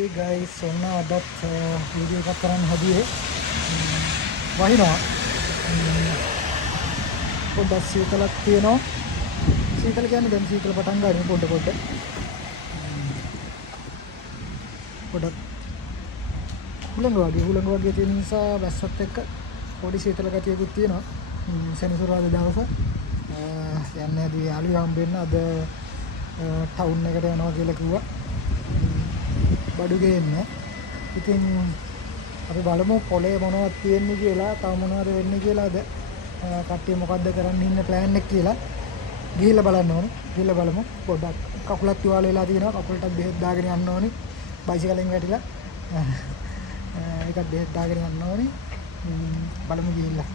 Hi guys, ඔන්න අදත් video එකක් කරන්න හැදුවේ වහිනවා පොඩ්ඩක් සීතලක් තියෙනවා සීතල කියන්නේ දැන් සීතල පටන් ගන්නවා පොඩ්ඩක් හුළඟ වගේ තියෙන නිසා වැස්සත් එක්ක පොඩි සීතල ගතියකුත් තියෙනවා සෙනසුරාදා දවස යන්නේ ඇදී යාළුවෝ හම්බෙන්න අද ටවුන් එකට යනවා කියලා කිව්වා බඩු ගේන්න. ඉතින් අපි බලමු පොලේ මොනවද තියෙන්නේ කියලා, තව මොනවද වෙන්නේ කියලා අද කට්ටිය මොකද්ද කරන්න ඉන්න ප්ලෑන් එක කියලා ගිහිල්ලා බලන්න ඕනේ. ගිහිල්ලා බලමු. පොඩ්ඩක් කකුලක් තුවාල වෙලා තියෙනවා. කකුලට බෙහෙත් දාගෙන යන්න ඕනේ. බයිසිකලෙන් වැටිලා. ඒකත් බෙහෙත් දාගෙන යන්න ඕනේ. බලමු ගිහිල්ලා.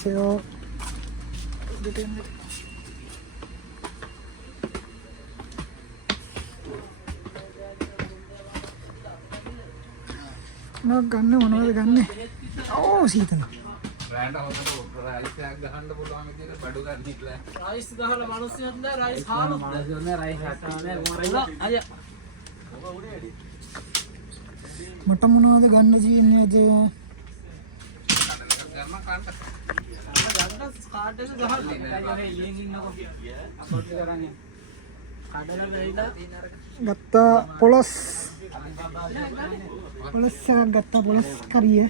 Seo ගන්න මොනවද ගන්න? ඕ සීතල. බ්‍රෑන්ඩ් හොතට රයිස් එකක් ගහන්න පුළුවන් විදිහට බඩු ගන්න ඉట్లా. රයිස් ගහලා මිනිස්සුන්ට නෑ රයිස් හාලොත් නෑ රයිස් හට්ටන්නේ අය. මට මොනවද ගන්න තියෙන්නේ අද? ගත්තා පොලොස් එකක් ගත්තා පොලොස් කරිය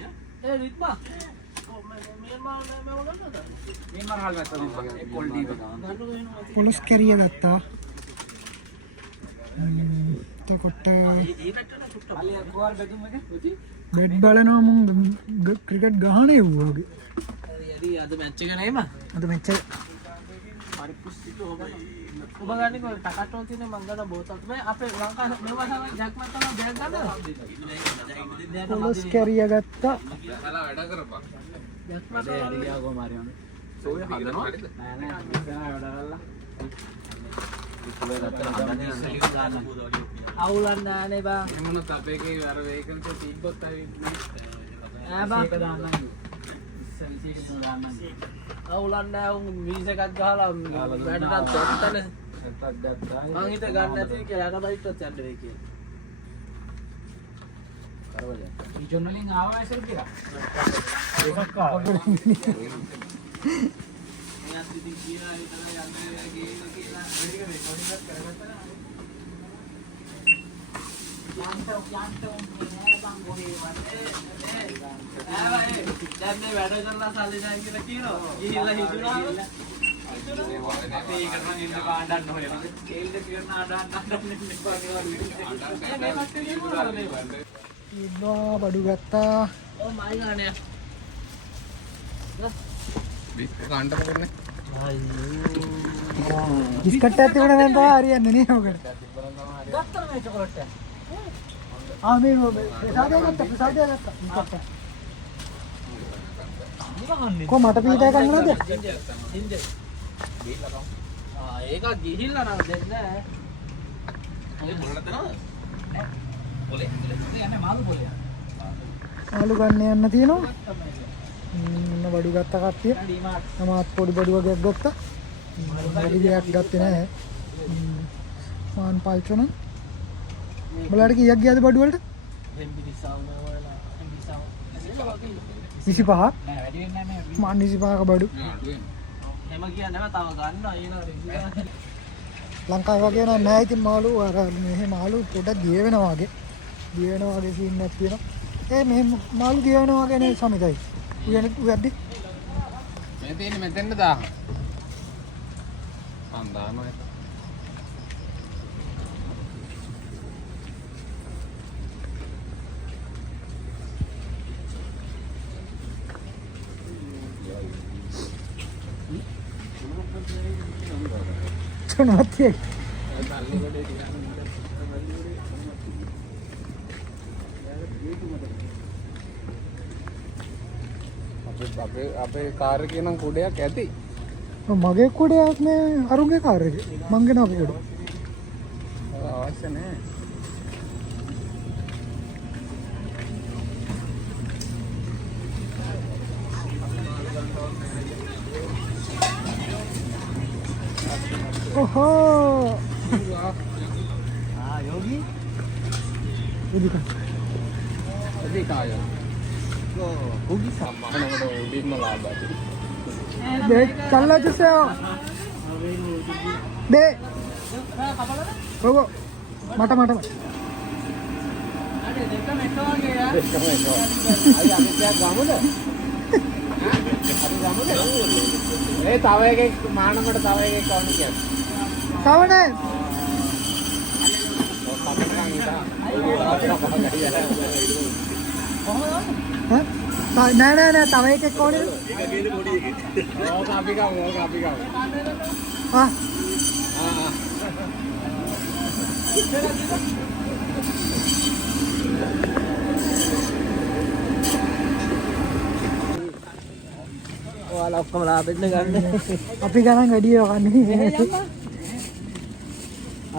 පොලොස් කරිය ගත්තා එතකොට බෙඩ් බලනවා මුන් ක්‍රිකට් ගහන්නේ වගේ අද මැච් එක නේම අද මැච් එක පරිපුස්තික ඔබ ගන්නේ කොහේ ටකටෝ තියෙන මං ගන්න බෝතල් මේ අපේ ලංකා මෙවවා තමයි ජැක්මන් තමයි බෑග් ගන්නවා පොලොස් කැරිය ගත්තා හලා වැඩ කරපන් ජැක්මන් හරියා ගෝ මාරියන්නේ සෝය හදනවා නෑ නෑ වැඩ කරලා අවුලක් නෑනේ බා මොනත් අපේකේ අර වේකන්ස් තිබ්බොත් ඇවිත් ඈ බා අවුලන්නේ උන් වීස එකක් ගහලා වැඩටත් ගත්තනේ එකක් ගත්තා මං හිත ගන්න නැති කියලා යන බයිට්වත් යන්න වෙයි කියලා කරවල ඊජොන් වලින් ආවා ඇසල් කියලා එකක් ආවා මෙයාත් ඉතින් කියලා හිතලා යන්නේ කියලා වැඩි කරේ කොහොමද කරගත්තා යාන්තෝ නෑ බං ගොහේ වන්නේ දැන් මේ වැඩ කරලා සල්ලි නැහැ කියලා කියනවා. ගිහිල්ලා හිතුණා. අපි ඒකට නම් ඉන්න කාණ්ඩන්න ඕනේ. කේල්ද කියන ආඩන්න ඉන්නවා බඩු ගත්තා. ඔව් මයි ගානේ. කාණ්ඩ කරන්නේ. අයියෝ. බිස්කට් එකක් තිබුණා නම් තමයි හරියන්නේ නේ ඔකට. ගත්තා මේ චොකලට් එක. මේ ප්‍රසාදය ගත්තා. කො මට පීටා ගන්න නැද්ද? ඒක ගිහිල්ලා නම් දෙන්නේ නැහැ. ඔය පොළට තනද? පොලේ යන්නේ මාළු පොලේ. මාළු ගන්න යන්න තියෙනවා. බඩු ගත්ත කට්ටිය. මමත් පොඩි බඩු වගේක් ගත්තා. වැඩි දෙයක් ගත්තේ නැහැ. මාන් පල්චුන. බලන්න කීයක් ගියාද බඩු වලට? 25 නෑ වැඩි වෙන්නේ නැහැ මේ මාන් 25ක බඩු එහෙම කියන්නේ නැව තව ගන්නවා ඊළඟට ලංකාවේ වගේ නෑ ඉතින් මාළු අර මෙහෙ මාළු පොඩක් දිය වෙනවා වගේ සීන් එකක් තියෙනවා මෙහෙ මාළු දිය වෙනවා වගේ නේ සමිතයි උයද්දි මේ තියෙන්නේ මෙතෙන්ද දාන්න මන් දානවා මැතිය. අපේ කාර් එකේ නම් කුඩයක් ඇති. මගේ කුඩයක් මේ අරුන්ගේ කාර් එකේ. මං ගෙන අපේ කුඩ. අවශ්‍ය නැහැ. ओहो योगी ये दिखा देखा तो होगी सामान वो दिन में ला बात दे चल जैसे आओ दे वो माटा माटा अरे देखो मैं तो आ गया अरे अभी क्या गामू ना अरे गामू ना ए तावे के मान मट तावे के कौन क्या कौन है नहीं नहीं नहीं तवे के कौन है वो काफी का हाँ Wala ko malapit na ganda. Api ka lang gadi yo kani.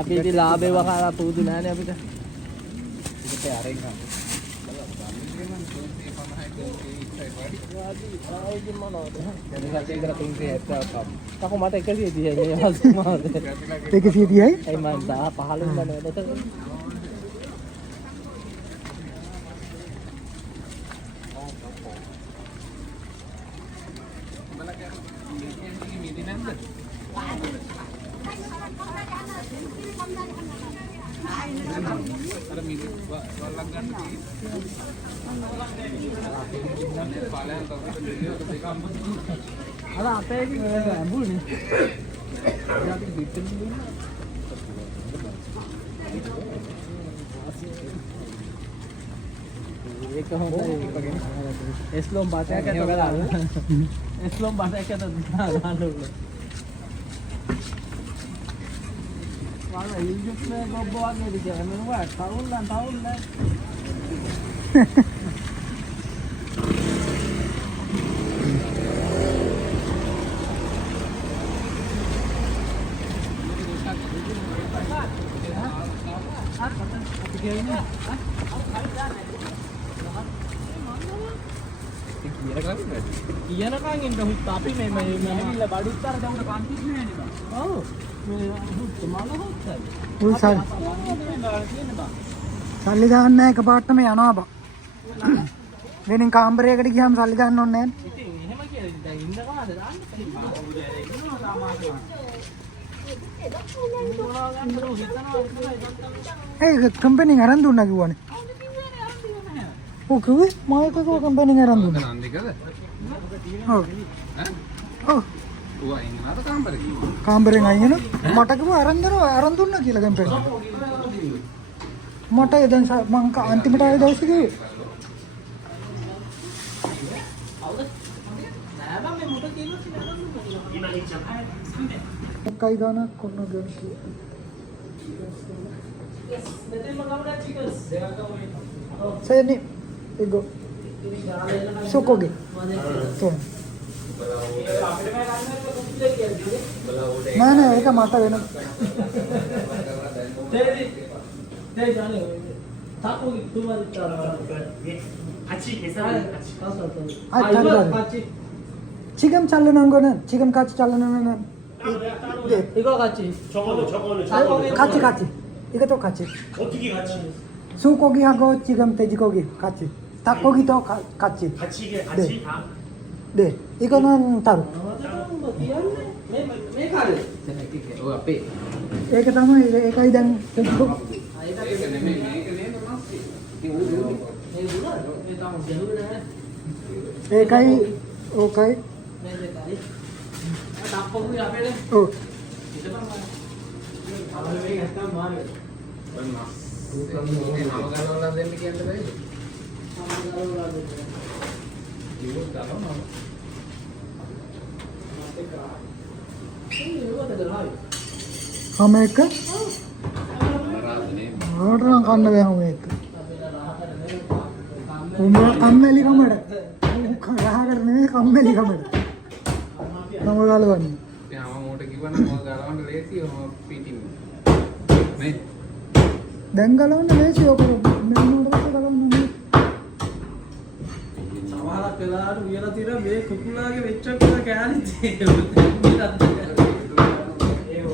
Api di labe wa ka tudo na ni api ka. Kita aring ka. Jadi saya kira tinggi itu apa? Ako mata kasi di ay hasma. एक सीधी है Ay man da pahalon na na. Ada apa ini? Ambul ni. एक होता है एस्लोम बातें क्या तो करा एस्लोम बातें क्या तो दान लोग वाला यूट्यूब में बहुत नहीं दिखे मैंने वो टाउन ना Iya nak angin dah tapi memang bila baru tar dah udah kantin ni ni bang. Oh, kemana hotel? वो साल සල්ලි දාන්න නැහැ එකපාරටම යනවා බා. වෙනින් කාමරයකට ගියාම සල්ලි දාන්න ඕනේ නැහැ. ඉතින් එහෙම කියලා දැන් ඉන්න කමද දාන්න ඒ කම්පැනි අරන් දුන්නා කිව්වනේ. ඔව් කිව්වේ මම එකක කම්පැනි අරන් දුන්නා. නන්දිකද? ඔව්. ඔව්. ඌ ඉන්නවද කාමරේ? කාමරෙන් අයින මට කිව්වා අරන් දුන්නා කියලා කම්පැනි. මට දැන් මං අන්තිමට ආයේ දවසේ කිව්වේ. කයි ගාන කොන්න ගන්න කිව්වා. Sini, ego. Sokoge. Tuh. Mana ya kan mata වෙන. 지금 자르는 거는 지금 같이 자르는 이거 같이 같이 이것도 같이 어떻게 같이? 소고기하고 지금 돼지고기 같이 닭고기도 같이 같이 이게 같이 다? 네 이거는 따로 ඌ අපේ ඒක තමයි ඒකයි දැන් 돼지고 ඒකයි ඕකයි ඔව් නම ගන්නවලා දෙන්න කියන්න බැයිද? කිව්වොත් ගන්නවා. හැම එක ඕටනම් කන්න බෑ හැම එක. උඹ කම්මැලි කමඩ. ගහකට නෙමෙයි කම්මැලි කමඩ. නම ගලවන්නේ. දැන් මම මෝට කිව්වනම් මම ගලවන්න ලේසියි මම පිටින්. නේ. දැන් ගලවන්න ලේසි ඔක මෙන්න උඩ පස්සේ ගලවන්න නේ. සමහරක් වෙලාවට වියලා තියලා මේ කුකුලාගේ වෙච්ච කුලා කෑලි තියෙනවා. ඒ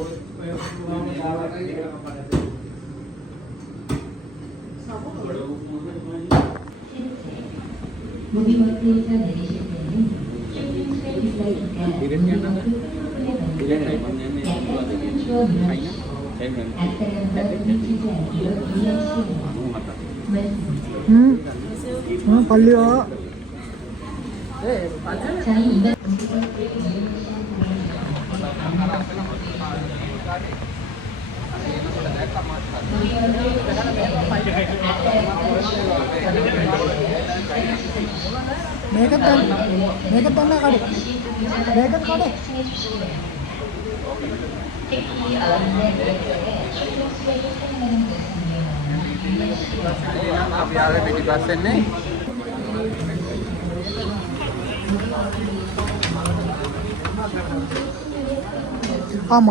ඔය පල්ලිවා මේක තන්න කඩේ මේක කඩේ අපි ආවේ පිටිපස්සෙන් නේ.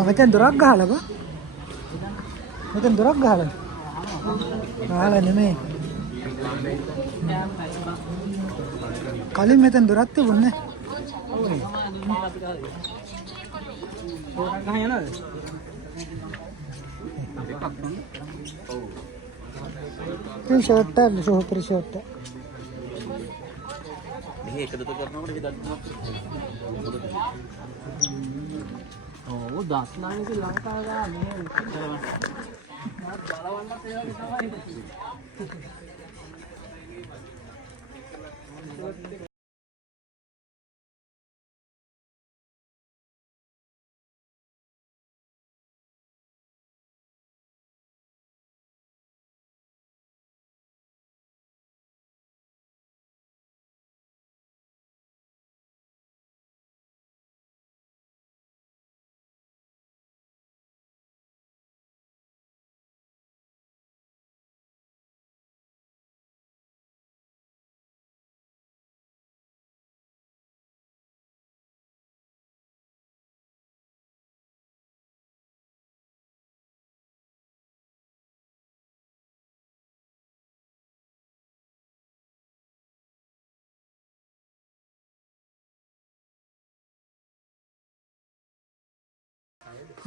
මෙතෙන් දොරක් ගහලා බා. මෙතෙන් දොරක් ගහලා. ගහලා නෙමෙයි. කලින් මෙතෙන් දොරක් තිබුණේ. මේ ෂර්ට් එක සෝපරි ෂර්ට් එක. මෙහි එකදත කරනකොට හිතක් ඔව් දස්නානික ලංකාව මෙහෙ කරනවා. බලවන්න තේරෙන්නේ තමයි.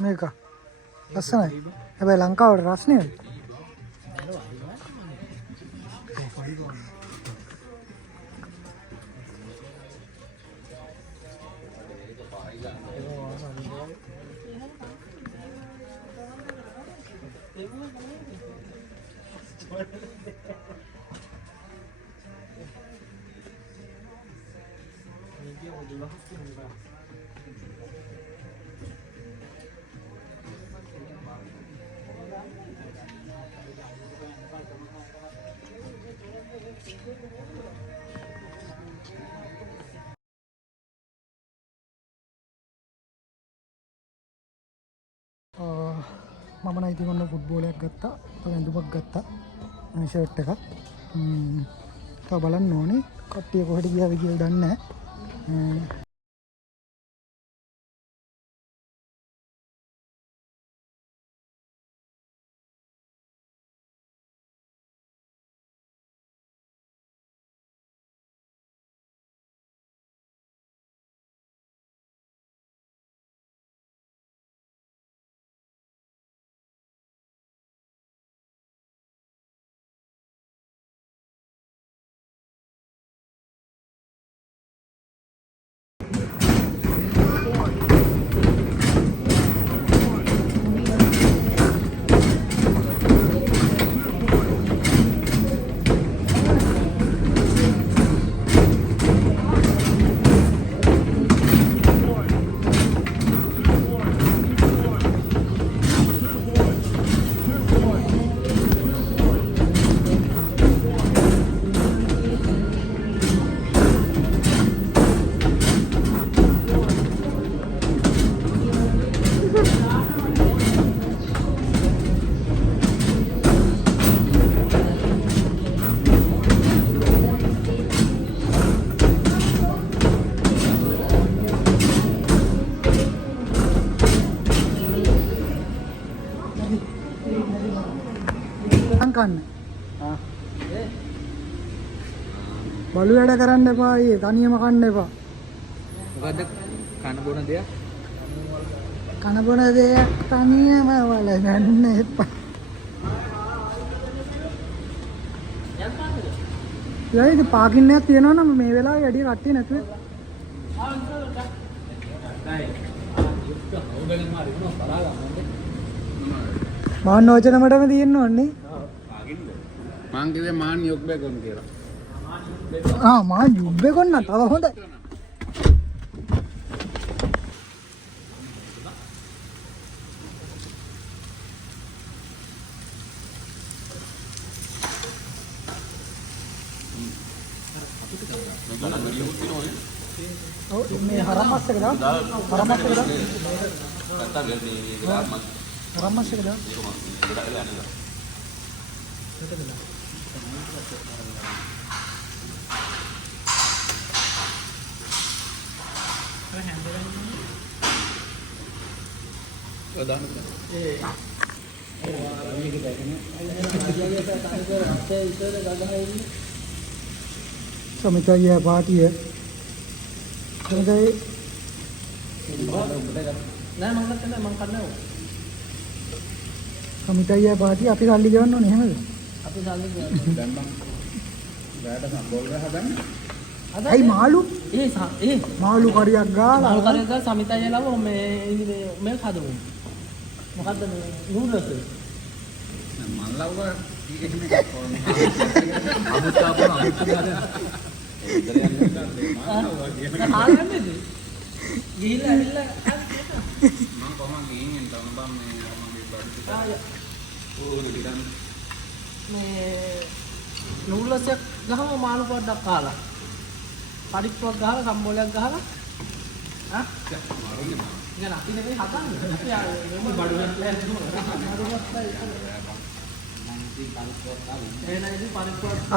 මේක ලස්සනයි. හැබැයි ලංකාවට රස්නේ. මම නම් ඉතින් ඔන්න ෆුට්බෝලයක් ගත්තා. තව ඇඳුමක් ගත්තා. ෂර්ට් එකක්. තව බලන්න ඕනේ. කට්ටිය කොහෙද ගියාද කියලා දන්නේ නැහැ. නිකන් කන්න. බලු වැඩ කරන්න එපා ඊයේ තනියම කන්න එපා. මොකද්ද කන බොන දෙයක්? කන බොන දෙයක් තනියම වල ගන්න එපා. යයිද පාකින් එකක් තියෙනවා නම් මේ වෙලාවේ වැඩි කට්ටිය නැතුව. මාන්න වචනමටම තියෙන්න ඕනේ. මං කිව්වේ මාන් යොක් බෑගොන් කියලා. මාන් යුබ්බේ කොන්න තව හොඳයි. මේ හරම්මස් එක දාන්න. හරම්මස් එක දාන්න. හරම්මස් එක දාන්න. සමිතයි පාටිය සමිතයි නෑ මම කන්නේ මම කන්නේ. සමිතයි පාටිය අපි සල්ලි ගෙවන්න ඕනේ එහෙමද? අපි සල්ලි ගෙවන්න. දැන් මං ගෑට සම්බෝල් ගහ හදන්නේ. ඇයි මාළු ඒ මාළු කරියක් ගාලා මාළු කරේ ගා සමිතයි ලව මේ හදමු. මොකද්ද මේ නූඩල්ස්? මං ලව්වා එහෙම එකක් ඕනේ. අමුතාවම අමුතු ගහන. ආගන්නේද? ගිහිල්ලා ඇවිල්ලා මං කොහොමද ගිහින් තම බම් මේ මගේ බඩට ඕනේ ඉතින් මේ නූඩල්ස් එක ගහම මාළු පොඩ්ඩක් කාලා. පරිප්පුවක් ගහලා සම්බෝලයක් ගහලා ආ ඉතින් අපි නෙමෙයි හදන්නේ. අපි මේ බඩුවක් ලෑස්ති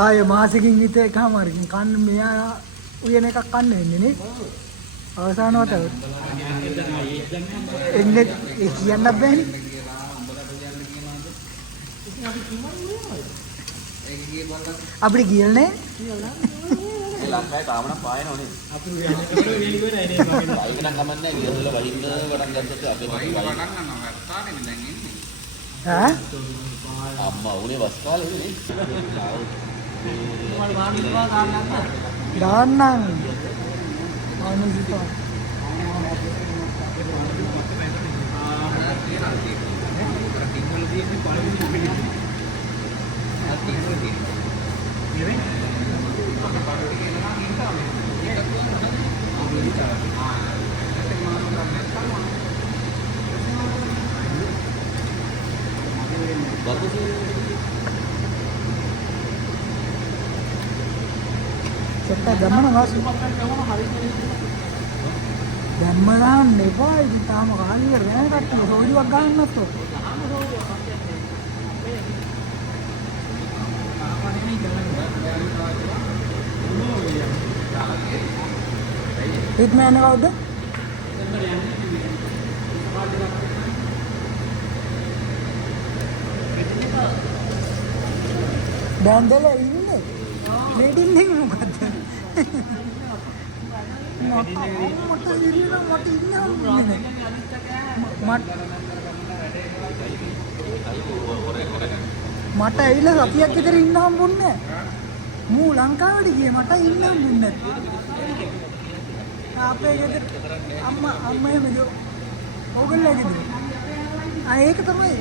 ආය මාසෙකින් විතර එකමාරකින් කන්න මෙයා උයන එකක් කන්න වෙන්නේ නේ. අවසානවට එන්නේ ඒ කියන්න බෑනේ. අපිට ගියල්නේ ලංකාවේ තාමනම් පායනෝනේ. අපි වෙලිගොයි නෑ නේ මගේ. වයින් නම් කමන්නේ ගියවල වයින් වඩන් ගත්තොත් අපි වයින් වඩන් ගන්නවා. තානේ දැන් ඉන්නේ. ඈ අම්මා උනේ වස් කාලේ නේ. දාන්නම් ආනන්දිතා සත්ත ගමන වාසි දැම්මලා නෙපා ඉතින් තාම කාලිය රෑ කට්ටිය සෝඩියක් ගන්නත් ඔය හිට්මෑන් කවුද? බෑන්දල ඉන්නේ ලේඩින්නේ මොකද්ද? මට ඉරියන මට ඉන්නේ මට ඇවිල්ලා සතියක් විතර ඉන්න හම්බුන්නේ නැහැ. මූ ලංකාවට ගියේ මට ඉන්න හම්බුන්නේ නැහැ. අපේ ගෙදර අම්මා එහෙම ඕගොල්ලෝ ගෙදර. ඒක තමයි.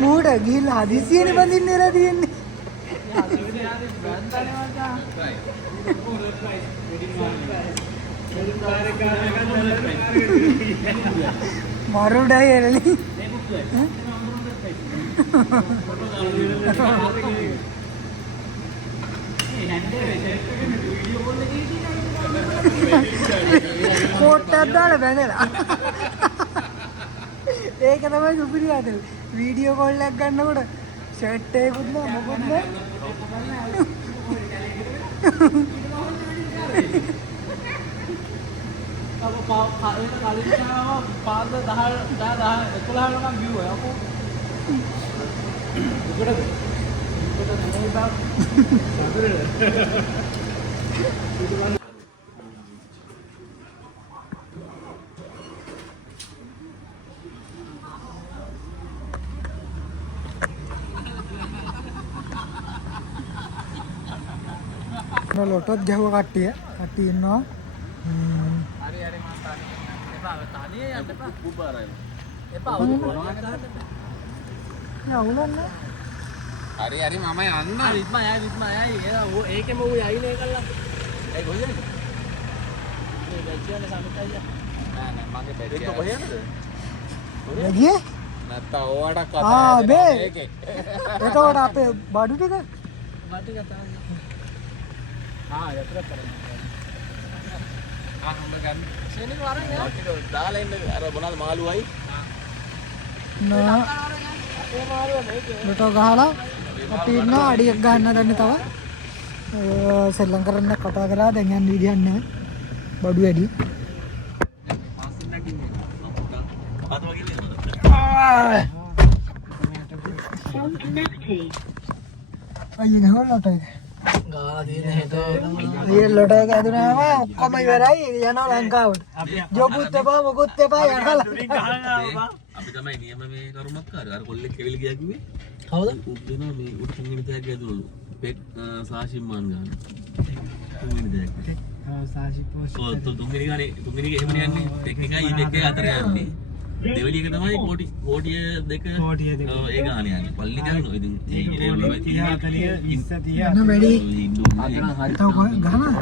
මූඩ ගිහිල්ලා හදිසියෙනේ බඳින්න වෙලා තියෙන්නේ. මරුඩයි එළලි. කොට්ටක් දාලා බැඳලා. ඒක තමයි සුපිරියට වීඩියෝ කෝල් එකක් ගන්නකොට ෂර්ට් එකකුත් නෑ මොකුත් නෑ. අප පාරේ කලින් යනවා පාර 10 11 නම් view එක අපෝ. උඩට මේ බා ලොටත් ගැහුව කට්ටිය ඉන්නවා. හරි මම එපා තනියේ යන්න එපා කුබාරයි එපා ඔය මොනවද නෑ හරි මම යන්න. රිද්මා යයි ඒකෙම ඌ යයිනේ කල්ලා ඒ කොහෙද මේ බැච්චියනේ සමිතයිය නෑ මගේ බැටි කොහෙන්ද? ගියේ නැත්තා ඕවට කතා බේ. ඒකේ. එතකොට අපේ බඩු ටික මට කතා යතර කරන්නේ හම්බ ගන්න. සෙනික වරන් යා ටික දාලා ඉන්න අර මොනවද මාළුවයි. නා ඒ මාරුව මේකේ ලොටෝ ගහලා අපි ඉන්නවා අඩියක් ගන්න දන්නේ තව. සෙල්ලම් කරන්න කතා කරා දැන් යන්න විදියක් නැහැ. බඩු වැඩි. අයියේ නෝ ලොටෝ එක. ගාලා තියෙන හෙට මේ ලොටෝ එක ඇදුනාම ඔක්කොම ඉවරයි යනවා ලංකාවට. ජොබුත් එපා මොකුත් එපා යනවා. අපි තමයි නියම මේ කරුමක් කරා. අර කොල්ලෙක් කෙවිල ගියා කිව්වේ. කවුද? උදේන මේ උඩ තුන්වෙනි තෑග්ග ඇදුණලු. පෙක් සාෂිම්මාන් ගන්න. තුන්වෙනි තෑග්ග. සාෂි පෝස්ට්. ඔව් තුන්වෙනි ගානේ තුන්වෙනි එක එහෙම යන්නේ. පෙක් එකයි ඊ දෙකේ අතර යන්නේ. දෙවෙනි එක තමයි කෝටිය දෙක. ඔව් ඒ ගානේ යන්නේ. පල්ලි ගන්නවා. ඉතින් ඒ 30 40 20 යන වැඩි. හරි. තව ගහනවා.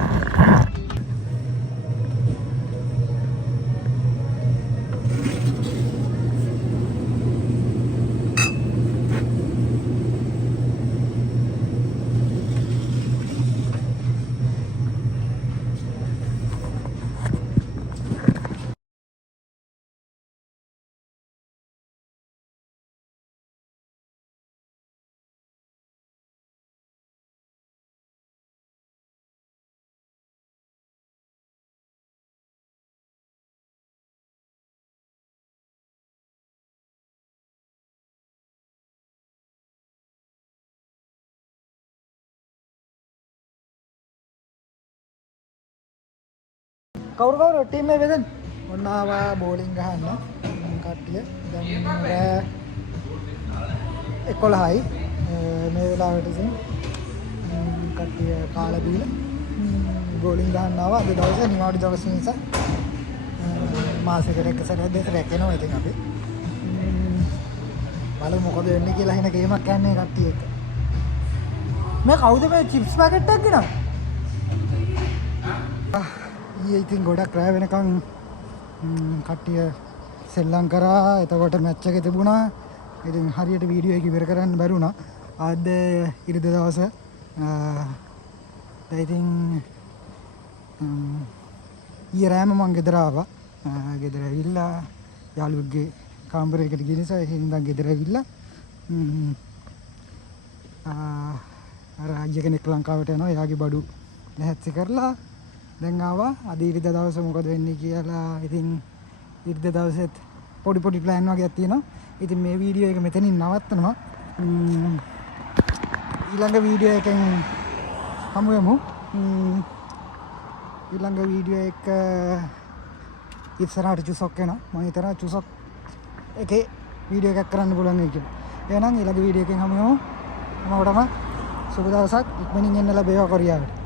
කවුරු ටීම් එක වෙදෙන් ඔන්න ආවා බෝලින් ගහන්න කට්ටිය. දැන් රෑ 11යි. මේ වෙලාවට ඉතින් කට්ටිය කාලා බීලා බෝලින් ගහන්න ආවා. අද දවසේ නිවාඩු දවස් නිසා මාසෙකට එක සැරයක් දෙසරයක් එනවා ඉතින් අපි. බලමු මොකද වෙන්නේ කියලා හින ගේමක් යන්නේ කට්ටිය එක්ක. මේ කවුද මේ චිප්ස් පැකට් එකක් ගෙනාවා? ඊයේ ඉතින් ගොඩක් රෑ වෙනකන් කට්ටිය සෙල්ලම් කරා. එතකොට මැච් එක තිබුණා. ඉතින් හරියට වීඩියෝ එක ඉවර කරන්න බැරි වුණා. අද ඉරිද දවස ඉතින් ඊයේ රෑම මං ගෙදර ආවා. ගෙදර ඇවිල්ලා යාළුවෙක්ගේ කාමරයකට ගිය නිසා ඉඳන් ගෙදර ඇවිල්ලා අර අයියා කෙනෙක් ලංකාවට යනවා. එයාගේ බඩු නැහැත්සි කරලා දැන් ආවා. අද ඉරිද දවස මොකද වෙන්නේ කියලා ඉතින් ඉරිද දවසෙත් පොඩි ප්ලෑන් වගේක් තියෙනවා. ඉතින් මේ වීඩියෝ එක මෙතනින් නවත්තනවා. ඊළඟ වීඩියෝ එකෙන් හමු වෙමු. ඊළඟ වීඩියෝ එක ඉස්සරහට චුසොක් වෙනවා. මම හිතනවා චුසොක් එකේ වීඩියෝ එකක් කරන්න පුළුවන් වෙයි කියලා. එහෙනම් ඊළඟ වීඩියෝ එකෙන් හමු වෙමු. හැමෝටම සුබ දවසක්. ඉක්මනින් එන්න ලැබේවා කොරියාවට.